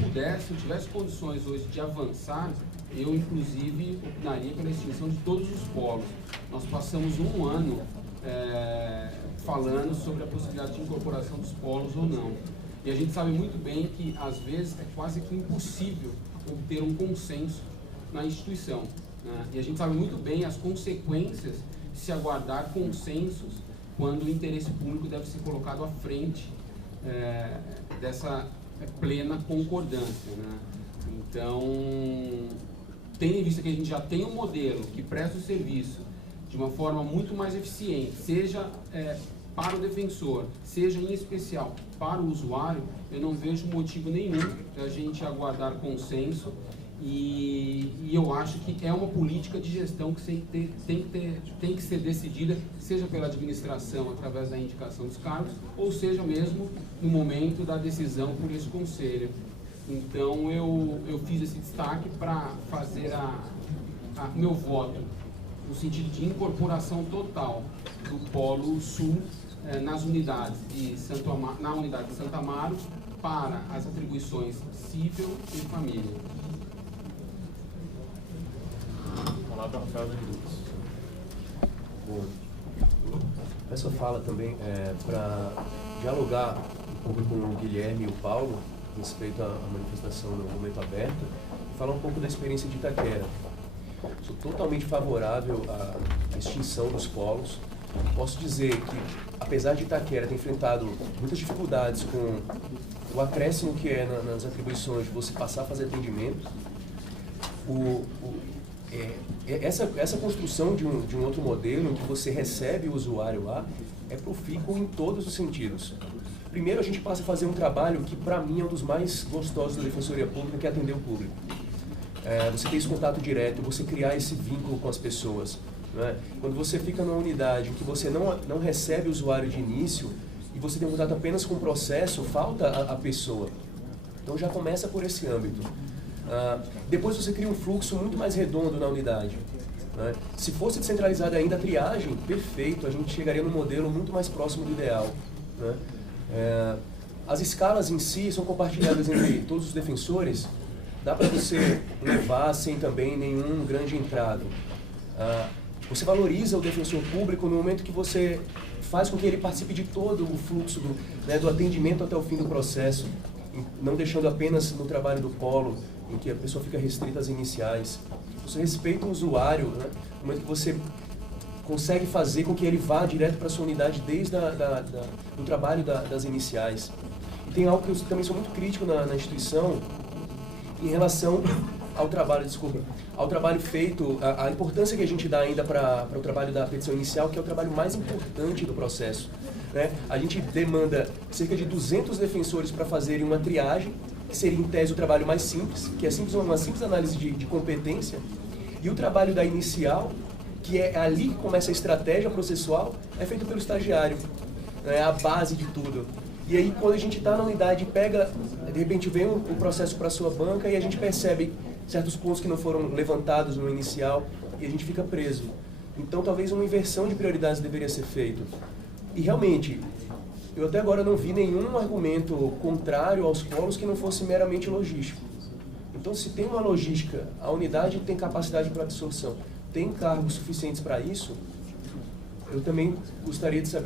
tivesse condições hoje de avançar, eu inclusive opinaria pela extinção de todos os polos. Nós passamos um ano falando sobre a possibilidade de incorporação dos polos ou não. E a gente sabe muito bem que, às vezes, é quase que impossível obter um consenso na instituição, né? E a gente sabe muito bem as consequências de se aguardar consensos quando o interesse público deve ser colocado à frente dessa plena concordância, né? Então, tendo em vista que a gente já tem um modelo que presta o serviço de uma forma muito mais eficiente, seja para o defensor, seja em especial para o usuário, eu não vejo motivo nenhum para a gente aguardar consenso, e eu acho que é uma política de gestão que tem que ser decidida, seja pela administração através da indicação dos cargos, ou seja mesmo no momento da decisão por esse conselho. Então eu fiz esse destaque para fazer meu voto no sentido de incorporação total do Polo Sul nas unidades de na unidade de Santo Amaro para as atribuições civil e família. Palavra Rafael Mendes. Bom, essa fala também para dialogar um pouco com o Guilherme e o Paulo a respeito à manifestação no momento aberto, e falar um pouco da experiência de Itaquera. Sou totalmente favorável à extinção dos polos. Posso dizer que, apesar de Itaquera ter enfrentado muitas dificuldades com o acréscimo que é nas atribuições de você passar a fazer atendimento, essa construção de um outro modelo em que você recebe o usuário lá é profícuo em todos os sentidos. Primeiro, a gente passa a fazer um trabalho que, para mim, é um dos mais gostosos da Defensoria Pública, que é atender o público. Você ter esse contato direto, você criar esse vínculo com as pessoas, né? Quando você fica numa unidade em que você não recebe o usuário de início e você tem contato apenas com o processo, falta a pessoa. Então já começa por esse âmbito. Depois você cria um fluxo muito mais redondo na unidade, né? Se fosse descentralizada ainda a triagem, perfeito, a gente chegaria num modelo muito mais próximo do ideal, né? As escalas em si são compartilhadas entre todos os defensores, dá para você levar sem também nenhum grande entrave. Você valoriza o defensor público no momento que você faz com que ele participe de todo o fluxo do atendimento até o fim do processo, não deixando apenas no trabalho do polo, em que a pessoa fica restrita às iniciais. Você respeita o usuário, né, no momento que você consegue fazer com que ele vá direto para a sua unidade desde do trabalho das iniciais. E tem algo que eu também sou muito crítico na instituição em relação ao trabalho feito, a importância que a gente dá ainda para o trabalho da petição inicial, que é o trabalho mais importante do processo, né? A gente demanda cerca de 200 defensores para fazerem uma triagem, que seria em tese o trabalho mais simples, que é uma simples análise de competência, e o trabalho da inicial, que é ali que começa a estratégia processual, é feito pelo estagiário, é a base de tudo. E aí, quando a gente está na unidade e pega, de repente vem um processo para a sua banca e a gente percebe certos pontos que não foram levantados no inicial e a gente fica preso. Então, talvez uma inversão de prioridades deveria ser feita. E realmente, eu até agora não vi nenhum argumento contrário aos polos que não fosse meramente logístico. Então, se tem uma logística, a unidade tem capacidade para absorção, tem cargos suficientes para isso, eu também gostaria de saber